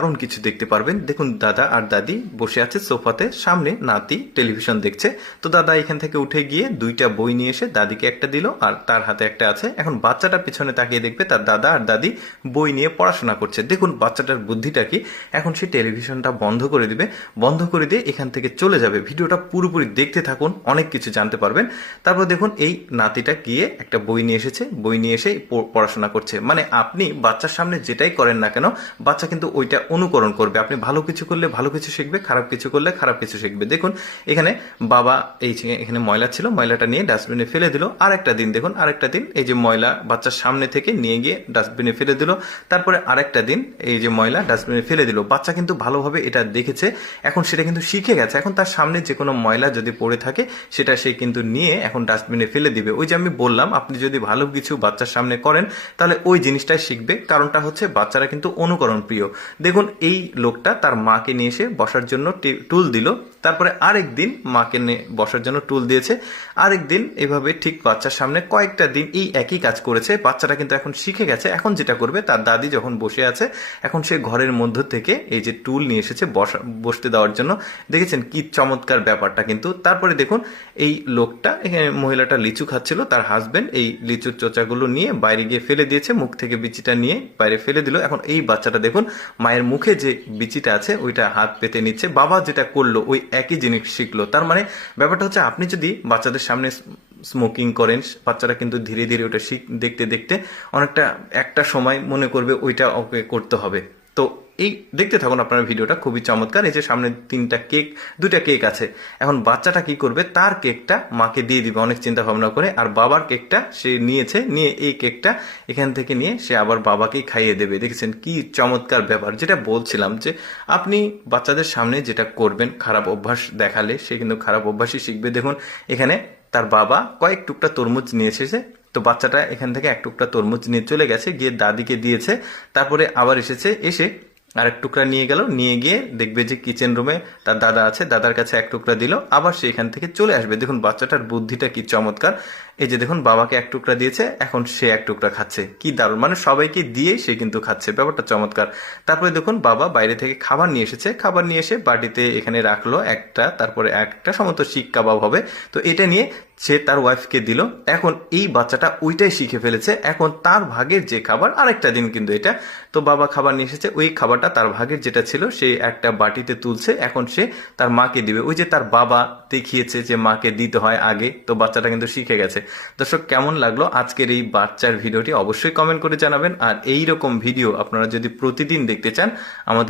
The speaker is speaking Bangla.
দারুণ কিছু দেখতে পারবেন। দেখুন দাদা আর দাদি বসে আছে সোফাতে, সামনে নাতি টেলিভিশন দেখছে। তো দাদা এখান থেকে উঠে গিয়ে দুইটা বই নিয়ে এসে দাদিকে একটা দিল আর তার হাতে একটা আছে। এখন বাচ্চাটা পিছনে তাকিয়ে দেখবে তার দাদা আর দাদি বই নিয়ে পড়াশোনা করছে। দেখুন বাচ্চাটার বুদ্ধিটা কি, এখন সে টেলিভিশনটা বন্ধ করে দিবে, বন্ধ করে দিয়ে এখান থেকে চলে যাবে। ভিডিওটা পুরোপুরি দেখতে থাকুন, অনেক কিছু জানতে পারবেন। তারপর দেখুন এই নাতিটা গিয়ে একটা বই নিয়ে এসেছে, বই নিয়ে এসে পড়াশোনা করছে। মানে আপনি বাচ্চার সামনে যেটাই করেন না কেন, বাচ্চা কিন্তু ওইটা অনুকরণ করবে। আপনি ভালো কিছু করলে ভালো কিছু শিখবে, খারাপ কিছু করলে খারাপ কিছু শিখবে। দেখুন এখানে বাবা এখানে ময়লা ছিল, ময়লাটা নিয়ে ডাস্টবিনে ফেলে দিল। আরেকটা দিন দেখুন, আরেকটা দিন এই যে ময়লা বাচ্চার সামনে থেকে নিয়ে গিয়ে ডাস্টবিনে ফেলে দিল। তারপরে আরেকটা দিন এই যে ময়লা ডাস্টবিনে ফেলে দিল। বাচ্চা কিন্তু ভালোভাবে এটা দেখেছে, এখন সেটা কিন্তু শিখে গেছে। এখন তার সামনে যে কোনো ময়লা যদি পড়ে থাকে সেটা সে কিন্তু নিয়ে এখন ডাস্টবিনে ফেলে দিবে। ওই যে আমি বললাম, আপনি যদি ভালো কিছু বাচ্চার সামনে করেন তাহলে ওই জিনিসটাই শিখবে। কারণটা হচ্ছে বাচ্চারা কিন্তু অনুকরণ প্রিয়। দেখুন এই লোকটা তার মাকে নিয়ে এসে বসার জন্য টুল দিল, তারপরে আরেক দিন মাকে বসার জন্য টুল দিয়েছে, আরেক দিন এভাবে ঠিক বাচ্চার সামনে কয়েকটা দিন এই একই কাজ করেছে। বাচ্চাটা কিন্তু এখন শিখে গেছে। এখন যেটা করবে, তার দাদি যখন বসে আছে এখন সে ঘরের মধ্য থেকে এই যে টুল নিয়ে এসেছে বসতে দেওয়ার জন্য। দেখেছেন কি চমৎকার ব্যাপারটা কিন্তু। তারপরে দেখুন এই লোকটা, এখানে মহিলাটা লিচু খাচ্ছিল, তার হাজবেন্ড এই লিচুর চোচাগুলো নিয়ে বাইরে গিয়ে ফেলে দিয়েছে, মুখ থেকে বিচিটা নিয়ে বাইরে ফেলে দিল। এখন এই বাচ্চাটা দেখুন মায়ের মুখে যে বিচিটা আছে ওইটা হাত পেতে নিচ্ছে। বাবা যেটা করলো ওই একই জিনিস শিখলো। তার মানে ব্যাপারটা হচ্ছে আপনি যদি বাচ্চাদের সামনে স্মোকিং করেন, বাচ্চারা কিন্তু ধীরে ধীরে ওটা দেখতে দেখতে অনেকটা একটা সময় মনে করবে ওইটা ওকে করতে হবে। তো এই দেখতে থাকুন আপনার ভিডিওটা, খুবই চমৎকার। এই যে সামনে দুইটা কেক আছে। এখন বাচ্চাটা কি করবে, তার কেকটা মাকে দিয়ে দিবে অনেক চিন্তা ভাবনা করে, আর বাবার কেকটা সে নিয়ে এই কেকটা এখান থেকে নিয়ে সে আবার বাবাকেই খাইয়ে দেবে। দেখেছেন কি চমৎকার ব্যাপার। যেটা বলছিলাম যে আপনি বাচ্চাদের সামনে যেটা করবেন, খারাপ অভ্যাস দেখালে সে কিন্তু খারাপ অভ্যাসই শিখবে। দেখুন এখানে তার বাবা কয়েক টুকটা তরমুজ নিয়ে এসেছে, তো বাচ্চাটা এখান থেকে এক টুকরা তরমুজ নিয়ে চলে গেছে, গিয়ে দাদিকে দিয়েছে। তারপরে আবার এসে আরেক টুকরা নিয়ে গেল, নিয়ে গিয়ে দেখবে যে কিচেন রুমে তার দাদা আছে, দাদার কাছে এক টুকরা দিল, আবার সে এখান থেকে চলে আসবে। দেখুন বাচ্চাটার বুদ্ধিটা কি চমৎকার। এই যে দেখুন বাবাকে এক টুকরা দিয়েছে, এখন সে এক টুকরা খাচ্ছে। কি দারুণ, মানে সবাইকে দিয়ে সে কিন্তু খাচ্ছে, ব্যাপারটা চমৎকার। তারপরে দেখুন বাবা বাইরে থেকে খাবার নিয়ে এসেছে, খাবার নিয়ে এসে বাটিতে এখানে রাখলো একটা, তারপরে একটা সম্ভবত শিক কাবাব হবে, তো এটা নিয়ে সে তার ওয়াইফকে দিল। এখন এই বাচ্চাটা ওইটাই শিখে ফেলেছে, এখন তার ভাগের যে খাবার আরেকটা দিন কিন্তু এটা, তো বাবা খাবার নিয়ে এসেছে, ওই খাবারটা তার ভাগের যেটা ছিল সে একটা বাটিতে তুলছে, এখন সে তার মাকে দিবে। ওই যে তার বাবা দেখিয়েছে যে মাকে দিতে হয় আগে, তো বাচ্চাটা কিন্তু শিখে গেছে। দর্শক কেমন লাগলো আজকের এই বাচ্চার ভিডিওটি অবশ্যই কমেন্ট করে জানাবেন। আর এই রকম ভিডিও আপনারা যদি প্রতিদিন দেখতে চান আমাদের